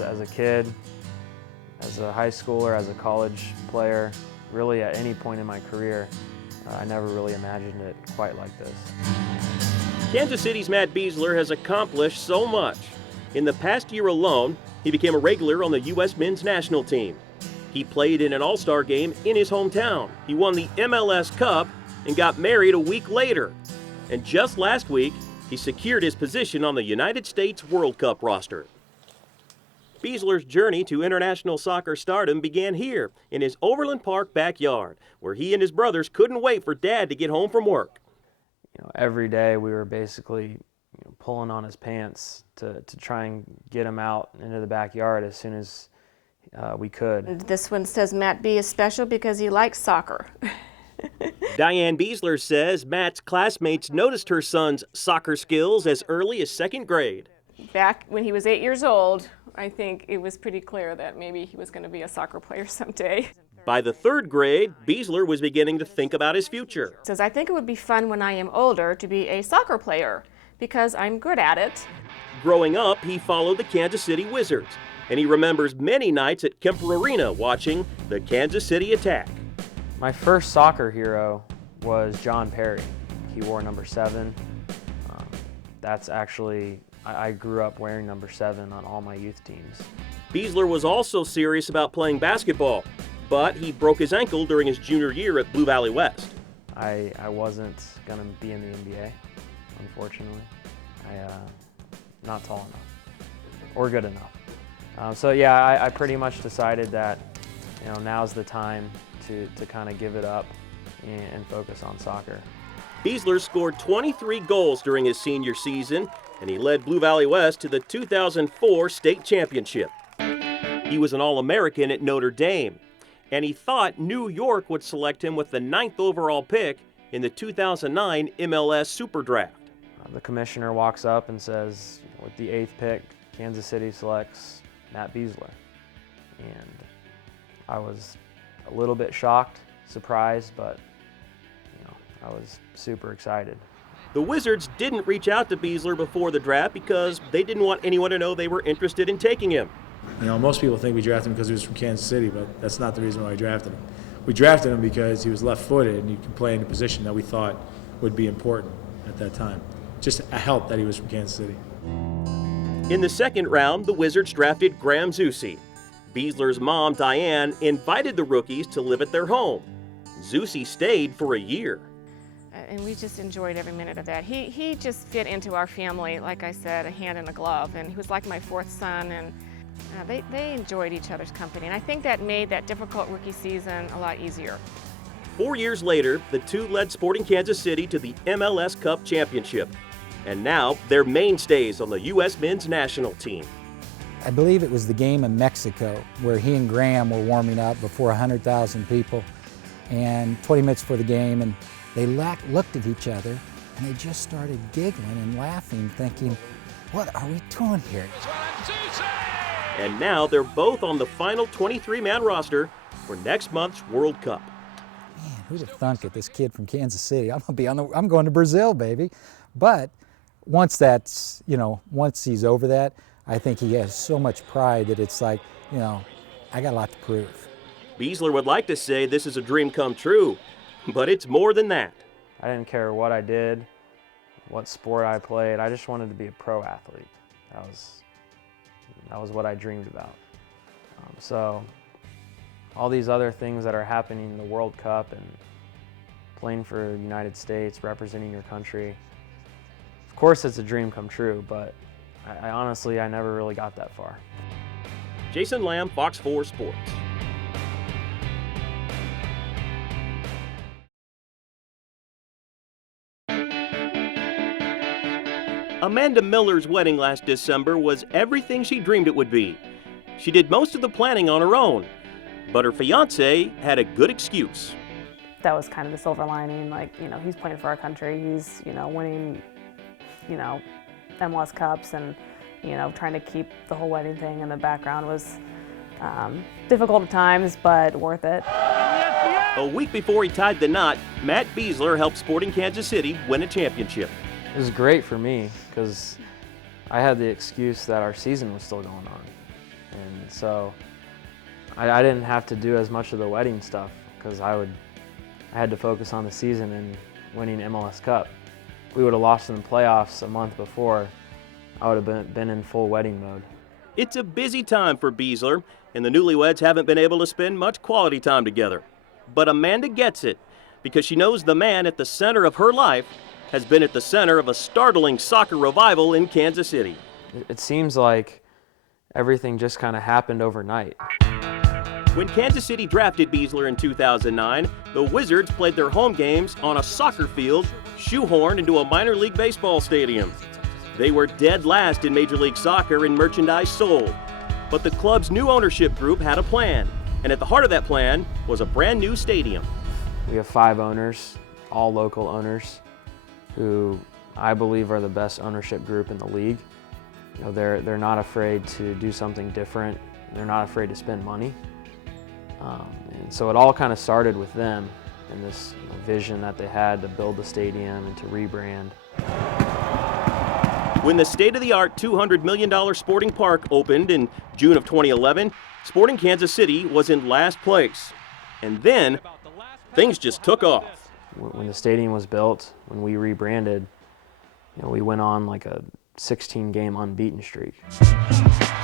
as a kid, as a high schooler, as a college player, really at any point in my career, I never really imagined it quite like this. Kansas City's Matt Besler has accomplished so much. In the past year alone, he became a regular on the U.S. men's national team. He played in an all-star game in his hometown. He won the MLS Cup and got married a week later. And just last week, he secured his position on the United States World Cup roster. Besler's journey to international soccer stardom began here in his Overland Park backyard, where he and his brothers couldn't wait for Dad to get home from work. Every day we were basically pulling on his pants to try and get him out into the backyard as soon as we could. This one says Matt B is special because he likes soccer. Diane Besler says Matt's classmates noticed her son's soccer skills as early as second grade. Back when he was 8 years old, I think it was pretty clear that maybe he was going to be a soccer player someday. By the third grade, Besler was beginning to think about his future. Says, I think it would be fun when I am older to be a soccer player because I'm good at it. Growing up, he followed the Kansas City Wizards, and he remembers many nights at Kemper Arena watching the Kansas City Attack. My first soccer hero was John Perry. He wore number 7. That's actually, I grew up wearing number 7 on all my youth teams. Besler was also serious about playing basketball, but he broke his ankle during his junior year at Blue Valley West. I wasn't going to be in the NBA, unfortunately. Not tall enough or good enough. So yeah, I pretty much decided that now's the time to kind of give it up and focus on soccer. Besler scored 23 goals during his senior season, and he led Blue Valley West to the 2004 state championship. He was an All-American at Notre Dame, and he thought New York would select him with the 9th overall pick in the 2009 MLS Super Draft. The commissioner walks up and says, with the 8th pick, Kansas City selects Matt Besler. And I was a little bit shocked, surprised, but I was super excited. The Wizards didn't reach out to Besler before the draft because they didn't want anyone to know they were interested in taking him. Most people think we drafted him because he was from Kansas City, but that's not the reason why we drafted him. We drafted him because he was left-footed and he could play in a position that we thought would be important at that time. Just a help that he was from Kansas City. In the second round, the Wizards drafted Graham Zusi. Besler's mom, Diane, invited the rookies to live at their home. Zusi stayed for a year. And we just enjoyed every minute of that. He just fit into our family, like I said, a hand in a glove. And he was like my 4th son, and they enjoyed each other's company. And I think that made that difficult rookie season a lot easier. 4 years later, the two led Sporting Kansas City to the MLS Cup championship. And now they're mainstays on the U.S. men's national team. I believe it was the game in Mexico where he and Graham were warming up before 100,000 people, and 20 minutes before the game, and they looked at each other and they just started giggling and laughing, thinking, what are we doing here? And now they're both on the final 23-man roster for next month's World Cup. Man, who'd have thunk it, this kid from Kansas City? I'm going to Brazil, baby. But once once he's over that, I think he has so much pride that it's like, I got a lot to prove. Besler would like to say this is a dream come true, but it's more than that. I didn't care what I did, what sport I played. I just wanted to be a pro athlete. That was what I dreamed about. So all these other things that are happening in the World Cup and playing for the United States, representing your country, of course it's a dream come true, but I honestly never really got that far. Jason Lamb, Fox 4 Sports. Amanda Miller's wedding last December was everything she dreamed it would be. She did most of the planning on her own, but her fiancé had a good excuse. That was kind of the silver lining, he's playing for our country, he's, winning, MLS Cups, and, trying to keep the whole wedding thing in the background was difficult at times, but worth it. A week before he tied the knot, Matt Besler helped Sporting Kansas City win a championship. It was great for me because I had the excuse that our season was still going on. And so I didn't have to do as much of the wedding stuff because I had to focus on the season and winning MLS Cup. If we would have lost in the playoffs a month before, I would have been in full wedding mode. It's a busy time for Besler, and the newlyweds haven't been able to spend much quality time together. But Amanda gets it, because she knows the man at the center of her life has been at the center of a startling soccer revival in Kansas City. It seems like everything just kind of happened overnight. When Kansas City drafted Besler in 2009, the Wizards played their home games on a soccer field shoehorned into a minor league baseball stadium. They were dead last in Major League Soccer in merchandise sold. But the club's new ownership group had a plan, and at the heart of that plan was a brand new stadium. We have 5 owners, all local owners, who I believe are the best ownership group in the league. You know, they're not afraid to do something different. They're not afraid to spend money. And so it all kind of started with them and this vision that they had to build the stadium and to rebrand. When the state-of-the-art $200 million Sporting Park opened in June of 2011, Sporting Kansas City was in last place. And then, things just took off. When the stadium was built, when we rebranded, you know, we went on like a 16-game unbeaten streak.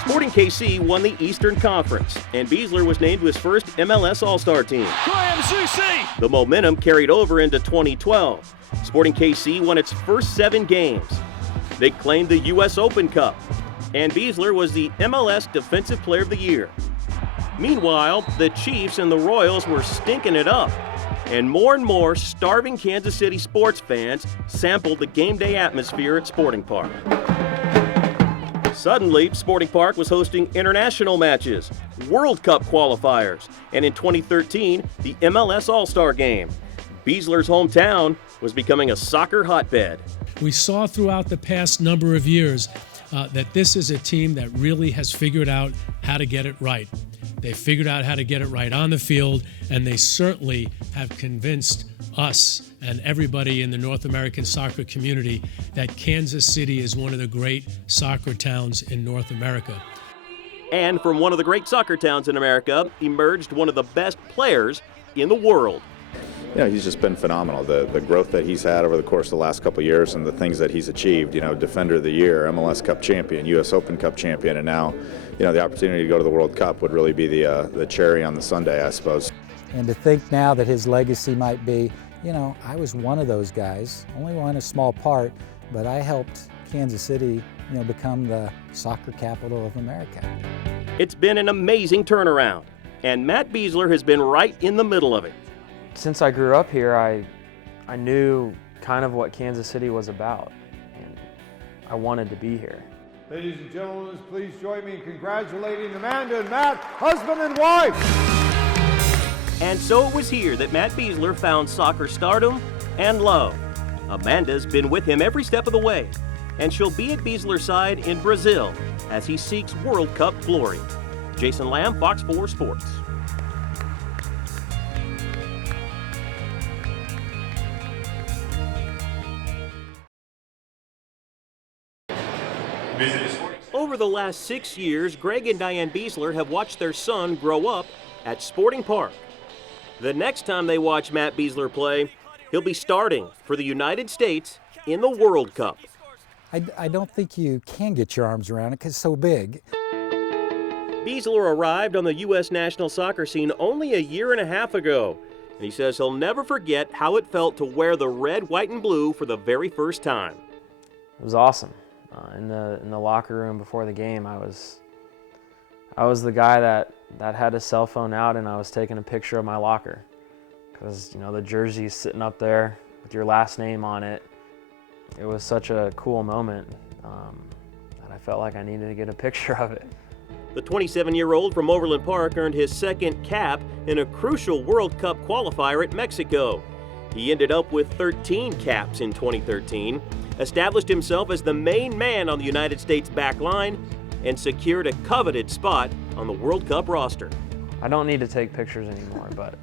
Sporting KC won the Eastern Conference, and Besler was named to his first MLS All-Star team. The momentum carried over into 2012. Sporting KC won its first 7 games. They claimed the U.S. Open Cup, and Besler was the MLS Defensive Player of the Year. Meanwhile, the Chiefs and the Royals were stinking it up, and more starving Kansas City sports fans sampled the game day atmosphere at Sporting Park. Suddenly, Sporting Park was hosting international matches, World Cup qualifiers, and in 2013, the MLS All-Star Game. Besler's hometown was becoming a soccer hotbed. We saw throughout the past number of years that this is a team that really has figured out how to get it right. They figured out how to get it right on the field, and they certainly have convinced us and everybody in the North American soccer community that Kansas City is one of the great soccer towns in North America. And from one of the great soccer towns in America emerged one of the best players in the world. You know, he's just been phenomenal. The growth that he's had over the course of the last couple of years and the things that he's achieved, you know, Defender of the Year, MLS Cup champion, U.S. Open Cup champion, and now, you know, the opportunity to go to the World Cup would really be the cherry on the sundae, I suppose. And to think now that his legacy might be, you know, I was one of those guys, only one a small part, but I helped Kansas City, you know, become the soccer capital of America. It's been an amazing turnaround, and Matt Besler has been right in the middle of it. Since I grew up here, I knew kind of what Kansas City was about, and I wanted to be here. Ladies and gentlemen, please join me in congratulating Amanda and Matt, husband and wife. And so it was here that Matt Besler found soccer stardom and love. Amanda's been with him every step of the way, and she'll be at Besler's side in Brazil as he seeks World Cup glory. Jason Lamb, Fox 4 Sports. Over the last 6 years, Greg and Diane Besler have watched their son grow up at Sporting Park. The next time they watch Matt Besler play, he'll be starting for the United States in the World Cup. I don't think you can get your arms around it because it's so big. Besler arrived on the U.S. national soccer scene only a year and a half ago, and he says he'll never forget how it felt to wear the red, white, and blue for the very first time. It was awesome. In the locker room before the game, I was the guy that had his cell phone out, and I was taking a picture of my locker because, you know, the jersey's sitting up there with your last name on it. It was such a cool moment that I felt like I needed to get a picture of it. The 27-year-old from Overland Park earned his second cap in a crucial World Cup qualifier at Mexico. He ended up with 13 caps in 2013, established himself as the main man on the United States back line, and secured a coveted spot on the World Cup roster. I don't need to take pictures anymore, but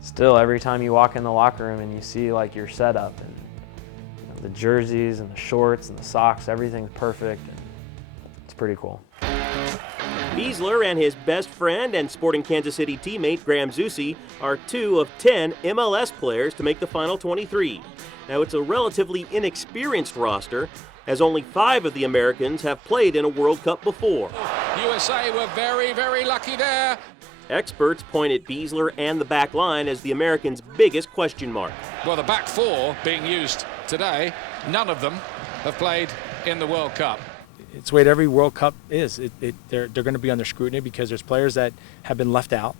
still, every time you walk in the locker room and you see like your setup and, you know, the jerseys and the shorts and the socks, everything's perfect, and it's pretty cool. Besler and his best friend and Sporting Kansas City teammate Graham Zusi are 2 of 10 MLS players to make the final 23. Now, it's a relatively inexperienced roster, as only 5 of the Americans have played in a World Cup before. USA were very, very lucky there. Experts point at Besler and the back line as the Americans' biggest question mark. Well, the back 4 being used today, none of them have played in the World Cup. It's the way every World Cup is. They're going to be under scrutiny because there's players that have been left out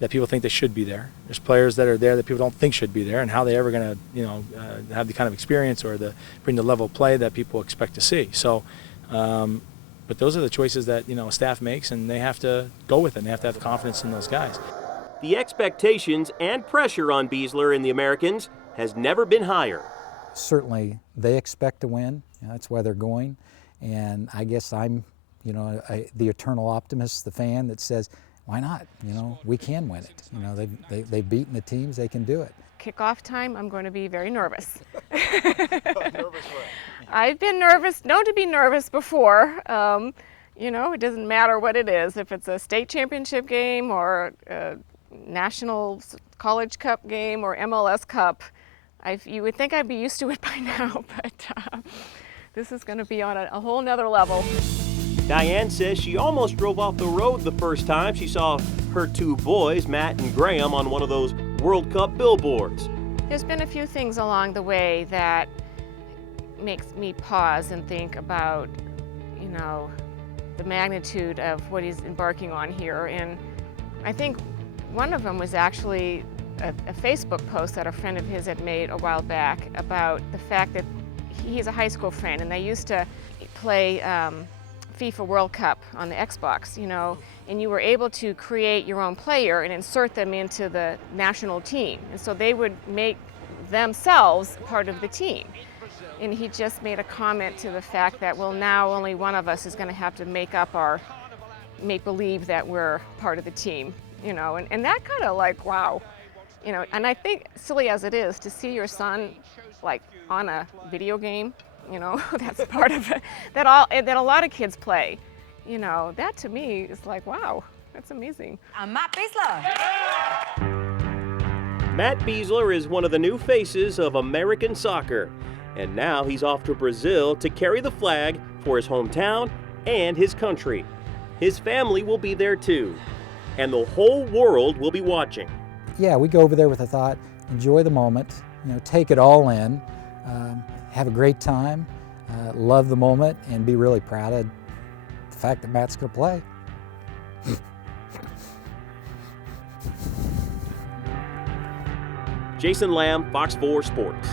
that people think they should be there. There's players that are there that people don't think should be there, and how they ever going to, have the kind of experience or bring the level of play that people expect to see. So, but those are the choices that staff makes, and they have to go with it. And they have to have confidence in those guys. The expectations and pressure on Besler and the Americans has never been higher. Certainly, they expect to win. That's why they're going. And I guess I'm, the eternal optimist, the fan that says, why not? We can win it. They've beaten the teams, they can do it. Kickoff time, I'm going to be very nervous. I've been known to be nervous before. It doesn't matter what it is, if it's a state championship game or a national college cup game or MLS Cup. You would think I'd be used to it by now, but this is going to be on a whole nother level. Diane says she almost drove off the road the first time she saw her 2 boys, Matt and Graham, on one of those World Cup billboards. There's been a few things along the way that makes me pause and think about, the magnitude of what he's embarking on here. And I think one of them was actually a Facebook post that a friend of his had made a while back about the fact that he's a high school friend and they used to play FIFA World Cup on the Xbox, and you were able to create your own player and insert them into the national team. And so they would make themselves part of the team. And he just made a comment to the fact that, well, now only one of us is going to have to make believe that we're part of the team, and that kind of like, wow. And I think, silly as it is, to see your son like on a video game, that's part of it, that a lot of kids play. That to me is like, wow, that's amazing. I'm Matt Besler. Matt Besler is one of the new faces of American soccer. And now he's off to Brazil to carry the flag for his hometown and his country. His family will be there too. And the whole world will be watching. Yeah, we go over there with a thought, enjoy the moment, take it all in, have a great time, love the moment, and be really proud of the fact that Matt's going to play. Jason Lamb, Fox 4 Sports.